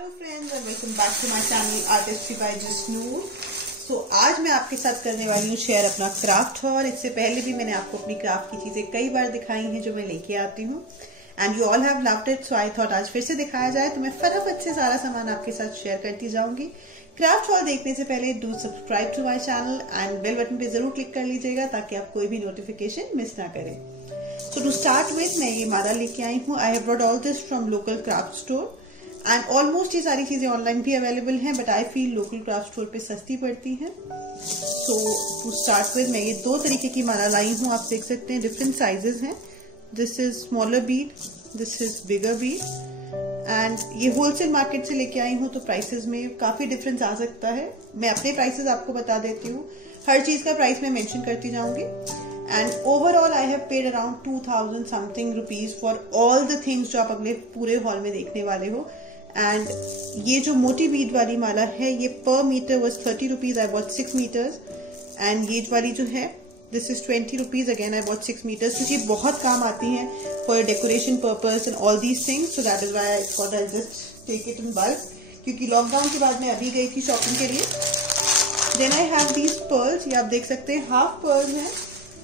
Hello friends and welcome back to my channel artistry by Jasnoor. So आज मैं आपके साथ करने वाली हूँ शेयर अपना क्राफ्ट हॉल। इससे पहले भी मैंने आपको अपनी क्राफ्ट की चीजें कई बार दिखाई हैं जो मैं लेके आती हूँ and you all have loved it, so I thought आज फिर से दिखाया जाए। तो मैं फटाफट से सारा सामान आपके साथ शेयर करती जाऊंगी। क्राफ्ट हॉल देखने से पहले do subscribe to my channel and bell button पे जरूर क्लिक कर लीजिएगा ताकि आप कोई भी नोटिफिकेशन मिस ना करें। सो टू स्टार्ट विथ मैं ये माला लेके आई हूँ। I have brought all this from local craft store and almost ये सारी चीजें ऑनलाइन भी अवेलेबल हैं, but I feel local craft store पे सस्ती पड़ती हैं। सो टू स्टार्ट विद मैं ये दो तरीके की माला लाई हूँ। आप देख सकते हैं डिफरेंट साइजेस हैं। This is smaller Beed, this is bigger Beed and ये होलसेल मार्केट से लेके आई हूँ तो प्राइसेस में काफी डिफरेंस आ सकता है। मैं अपने प्राइसेस आपको बता देती हूँ, हर चीज का प्राइस मैं मेंशन करती जाऊंगी। And overall I have paid around 2000 something rupees for all the things जो आप अगले पूरे हॉल में देखने वाले हो। एंड ये जो मोटी बीड वाली माला है ये per metre was 30 rupees. I bought 6 metres and ये वाली जो है this is 20 rupees. Again I bought 6 metres. तो ये बहुत काम आती हैं for decoration purpose and all these things. So that is why I thought I just take it in bulk, क्योंकि लॉकडाउन के बाद मैं अभी गई थी शॉपिंग के लिए। Then I have these pearls, ये आप देख सकते हैं हाफ पर्ल्स हैं।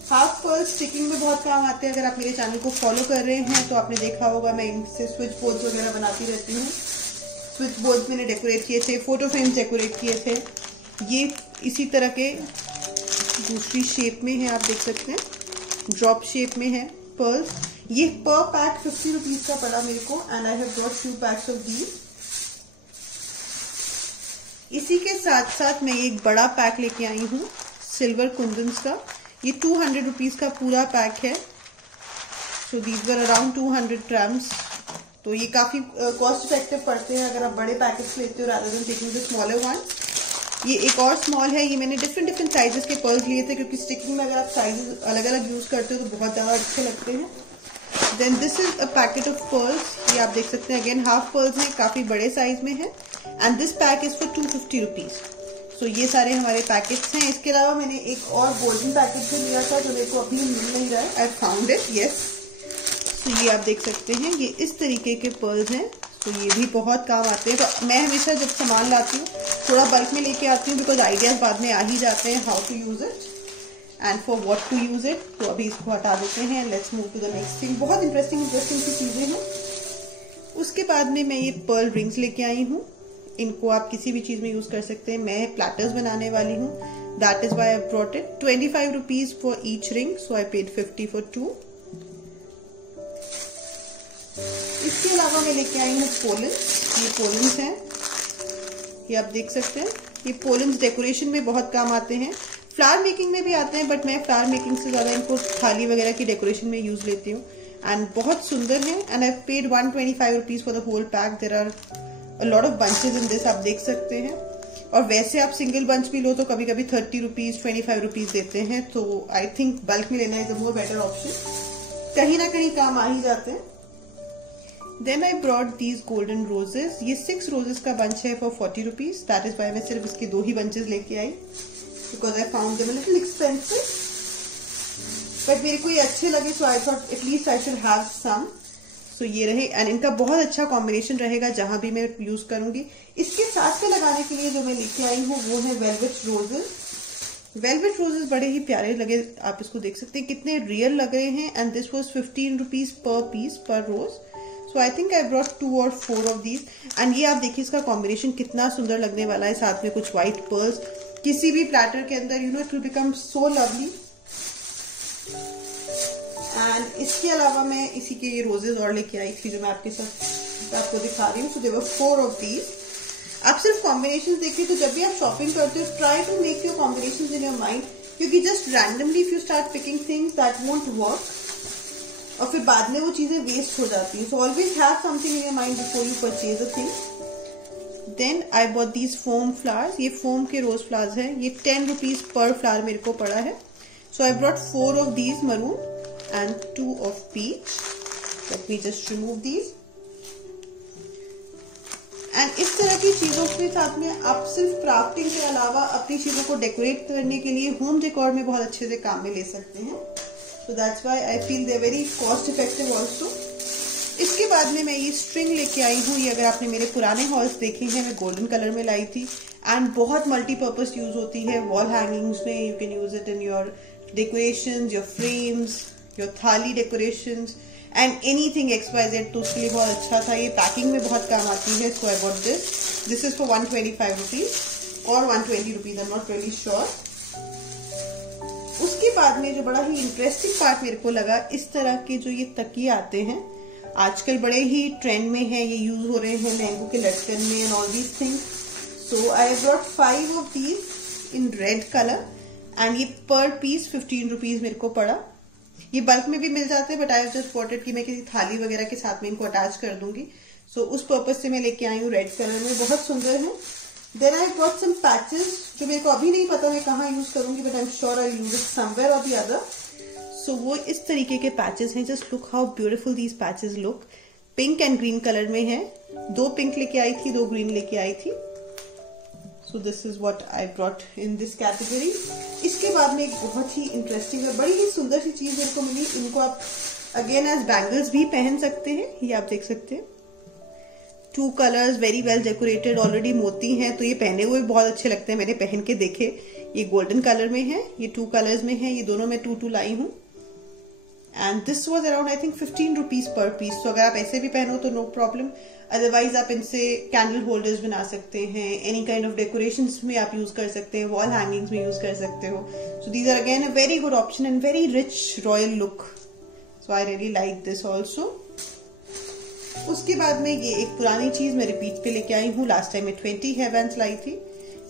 हाफ पर्ल्स स्टिकिंग में बहुत काम आते हैं। अगर आप मेरे चैनल को फॉलो कर रहे हैं तो आपने देखा होगा मैं इनसे स्विच बोर्ड्स वगैरह बनाती रहती हूँ। स्विच बोर्ड्स मैंने डेकोरेट किए थे, फोटो फ्रेम्स डेकोरेट किए थे। ये इसी तरह के दूसरी शेप में है, आप देख सकते हैं ड्रॉप शेप में है पर्ल्स। ये पर पैक 50 रुपीज का पड़ा मेरे को and I have brought few PACS of these. इसी के साथ साथ मैं एक बड़ा पैक लेके आई हूँ सिल्वर कुंदन्स का। ये 200 रुपीज का पूरा पैक है। So these were around 200 grams. तो ये काफी कॉस्ट इफेक्टिव पड़ते हैं अगर आप बड़े पैकेट्स लेते हो rather than taking the smaller one. ये एक और स्मॉल है। ये मैंने डिफरेंट साइजेस के पर्ल्स लिए थे क्योंकि स्टिकिंग में अगर आप साइजेस अलग अलग यूज करते हो तो बहुत ज्यादा अच्छे लगते हैं। Then this is a packet of pearls. ये आप देख सकते हैं अगेन हाफ पर्ल्स हैं, काफी बड़े साइज में है and this pack is for 250 rupees. So ये सारे हमारे पैकेट्स हैं। इसके अलावा मैंने एक और गोल्डन पैकेट भी लिया था जो मेरे को अभी मिल नहीं रहा है। I found it, yes. तो ये आप देख सकते हैं ये इस तरीके के पर्ल्स हैं। तो ये भी बहुत काम आते हैं। तो मैं हमेशा जब सामान लाती हूँ थोड़ा बल्क में लेके आती हूँ बिकॉज आइडियाज बाद में आ ही जाते हैं how to use it and for what to use it. तो अभी इसको हटा देते हैं, let's move to the next thing. बहुत इंटरेस्टिंग सी चीजें हैं। उसके बाद में मैं ये पर्ल रिंग्स लेके आई हूँ। इनको आप किसी भी चीज में यूज कर सकते हैं। मैं प्लेटर्स बनाने वाली हूँ, that is why I brought it. 25 rupees for each ring, so I paid 50 for 2। इसके अलावा मैं लेके आई हूँ पोलेंस। ये पोलेंस हैं, ये आप देख सकते हैं। ये पोलेंस डेकोरेशन में बहुत काम आते हैं, फ्लावर मेकिंग में भी आते हैं, बट मैं फ्लावर मेकिंग से ज्यादा इनको थाली वगैरह की डेकोरेशन में यूज लेती हूँ एंड बहुत सुंदर है। And I paid 125 rupees for the whole pack. There are a lot of bunches in this, आप देख सकते हैं। और वैसे आप सिंगल बंच भी लो तो कभी कभी 30 रुपीज 25 रुपीज देते हैं। तो आई थिंक बल्क में लेना is a more better option, कहीं ना कहीं काम आ ही जाते हैं। Then I brought these golden roses. ये 6 रोजेस का बंच है for 40 rupees. That is why मैं सिर्फ इसके 2 ही बंचेस लेके आई because I found them a little expensive, but मेरे को ये अच्छे लगे so I thought at least I should have some. So ये रहे एंड इनका बहुत अच्छा कॉम्बिनेशन रहेगा जहां भी मैं यूज करूंगी। इसके साथ में लगाने के लिए जो मैं लेके आई हूँ वो है वेलवेट रोजेस। वेलवेट रोजेस बड़े ही प्यारे लगे, आप इसको देख सकते हैं कितने रियल लग रहे हैं and this was 15 rupees per piece per rose. So I think I brought 2 or 4 of these and ये आप देखिए इसका कॉम्बिनेशन कितना सुंदर लगने वाला है। साथ में कुछ व्हाइट पर्ल्स किसी भी प्लेटर के अंदर, you know it will become so lovely. And इसके अलावा मैं इसी के ये रोजेस और लेके आई थी जो मैं आपको दिखा रही हूँ। So there were 4 of these. आप सिर्फ कॉम्बिनेशन देखिए, तो जब भी आप शॉपिंग करते हो try to make your combinations in your mind, क्योंकि just randomly if you start picking things that won't work और फिर बाद में वो चीजें वेस्ट हो जाती है। So always have something in your mind before you purchase a thing. Then I bought these foam flowers. ये फोम के रोज फ्लावर्स हैं। ये 10 रुपीज पर फ्लावर मेरे को पड़ा है। So I brought 4 of these maroon and 2 of peach. Let me just remove these. And इस तरह की चीजों के साथ में आप सिर्फ क्राफ्टिंग के अलावा अपनी चीजों को डेकोरेट करने के लिए होम डेकोर में बहुत अच्छे से काम में ले सकते हैं। So that's why I feel they're very cost effective also. इसके बाद में मैं ये स्ट्रिंग लेके आई हूँ। ये अगर आपने मेरे पुराने हॉल्स देखे हैं, मैं गोल्डन कलर में लाई थी एंड बहुत मल्टीपर्पज यूज होती है वॉल हैंगिंग्स में। You can use it in your decorations, your frames, your थाली डेकोरेशंस एंड एनीथिंग XYZ, तो उसके लिए बहुत अच्छा था। ये पैकिंग में बहुत काम आती है। So I bought this is for 125 rupees और 120 rupees, I am not really sure. उसके बाद में जो बड़ा ही इंटरेस्टिंग पार्ट मेरे को लगा, इस तरह के जो ये तकिए आते हैं आजकल बड़े ही ट्रेंड में है, ये यूज हो रहे हैं लहंगों के लटकन में and all these things. So I brought 5 of these in red colour and ये पर पीस 15 रुपीज मेरे को पड़ा। ये बल्क में भी मिल जाते हैं, बट आई जस्ट वॉटेड कि मैं किसी थाली वगैरह के साथ में इनको अटैच कर दूंगी। सो उस पर्पज से मैं लेके आई हूँ रेड कलर में, बहुत सुंदर है। Then I got some patches जो मेरे को अभी नहीं पता मैं कहाँ यूज करूंगी, but I am sure I use it somewhere और द अदर। सो वो इस तरीके के पैचेस हैं। Just look how beautiful these patches look. Pink and green colour में है। 2 पिंक लेके आई थी, 2 ग्रीन लेके आई थी। सो this is what I brought in this category. इसके बाद में एक बहुत ही इंटरेस्टिंग और बड़ी ही सुंदर सी चीज मेरे को मिली। इनको आप अगेन एज बैंगल्स भी पहन सकते हैं। ये आप देख सकते हैं, 2 colours, very well decorated, already मोती हैं, तो ये पहने हुए बहुत अच्छे लगते हैं। मैंने पहन के देखे। ये गोल्डन कलर में है, ये 2 कलर्स में है, ये दोनों में 2 लाई हूँ and this was around I think 15 rupees per piece. तो अगर आप ऐसे भी पहनो तो नो प्रॉब्लम। अदरवाइज आप इनसे कैंडल होल्डर्स बना सकते हैं, एनी काइंड ऑफ डेकोरेशंस में आप यूज कर सकते हैं, वॉल हैंगिंग्स में यूज कर सकते हो। So these are again a very good option and very rich royal look. So I really like this also. उसके बाद में ये एक पुरानी चीज मैं रिपीट पे लेके आई हूँ। लास्ट टाइम मैं 20 हेयर बैंड्स लाई थी,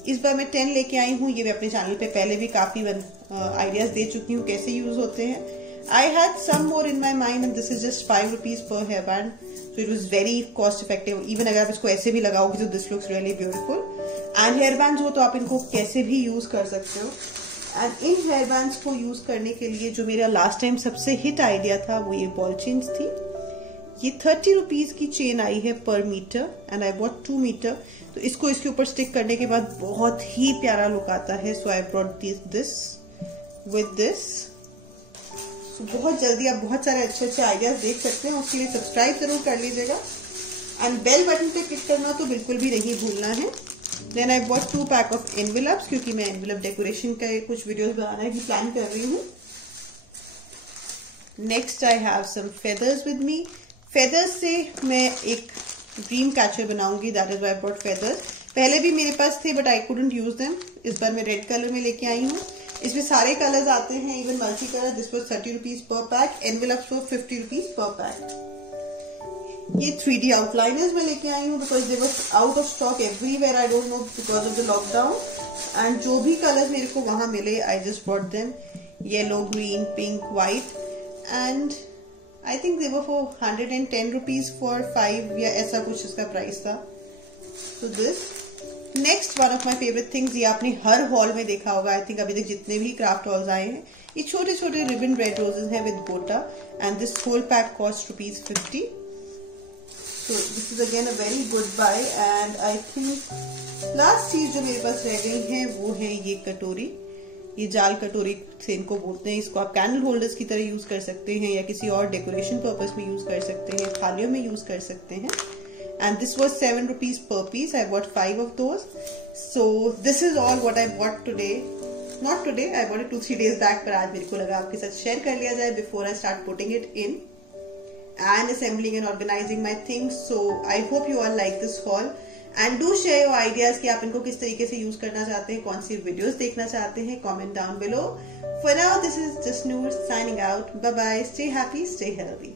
इस बार मैं 10 लेके आई हूँ। ये मैं अपने चैनल पे पहले भी काफी आइडियाज दे चुकी हूँ कैसे यूज होते हैं। I had some more in my mind and this is just 5 rupees per hairband, so it was very cost effective. Even अगर आप इसको ऐसे भी लगाओगे तो this looks really beautiful. And hairbands हो तो आप इनको कैसे भी यूज कर सकते हो। And इन hairbands को यूज करने के लिए जो मेरा लास्ट टाइम सबसे हिट आइडिया था वो ये बॉल चेन्स थी। ये 30 रुपीज की चेन आई है per metre and I bought 2 metre. तो इसको इसके ऊपर स्टिक करने के बाद बहुत ही प्यारा लुक आता है। So I brought this with this. बहुत जल्दी आप बहुत सारे अच्छे अच्छे आइडियाज देख सकते हैं। उसके लिए सब्सक्राइब जरूर कर लीजिएगा एंड बेल बटन पे क्लिक करना तो बिल्कुल भी नहीं भूलना है। Then I bought 2 pack of envelopes, क्योंकि मैं एनवेलप डेकोरेशन का कुछ वीडियोस बनाने की प्लान कर रही हूँ। Next I have some feathers with me. Feathers से मैं एक ड्रीम कैचर बनाऊंगी, that is why I bought feathers. पहले भी मेरे पास थे but I couldn't use them. इस बार मैं रेड कलर में लेके आई हूँ। इसमें सारे कलर्स आते हैं, even multi colour. This was 30 rupees per pack. Envelopes for 50 rupees per pack. ये 3D आउटलाइनर्स में लेके आई हूँ because they were out of stock everywhere, I don't know, because of the lockdown. And जो भी colours मेरे को वहां मिले I just bought them. Yellow, green, pink, white and I think they were for 110 rupees for 5 या ऐसा कुछ इसका प्राइस था। तो this next one of my favourite things, ये आपने हर हॉल में देखा होगा। आई थिंक अभी तक जितने भी क्राफ्ट हॉल्स आए हैं, ये छोटे छोटे रिबन रेड रोजेस हैं विद गोटा and this whole pack cost ₹50। So this is again a very good buy. And I think last चीज जो मेरे पास रह गई है वो है ये कटोरी। ये जाल कटोरी से इनको बोलते हैं। इसको आप कैंडल होल्डर्स की तरह यूज कर सकते हैं या किसी और डेकोरेशन पर्पस में यूज कर सकते हैं, थालियों में यूज कर सकते हैं। And this was 7 rupees per piece. I bought 5 of those. So this is all what I bought today. Not today, I bought it 2-3 days back, पर आज मेरे को लगा आपके साथ शेयर कर लिया जाए before I start putting it in and assembling and organizing my things. So I hope you all like this haul and do share your ideas कि आप इनको किस तरीके से यूज करना चाहते हैं, कौन सी वीडियोस देखना चाहते हैं, comment down below. For now, this is just Noor signing out. Bye bye. Stay happy, stay healthy.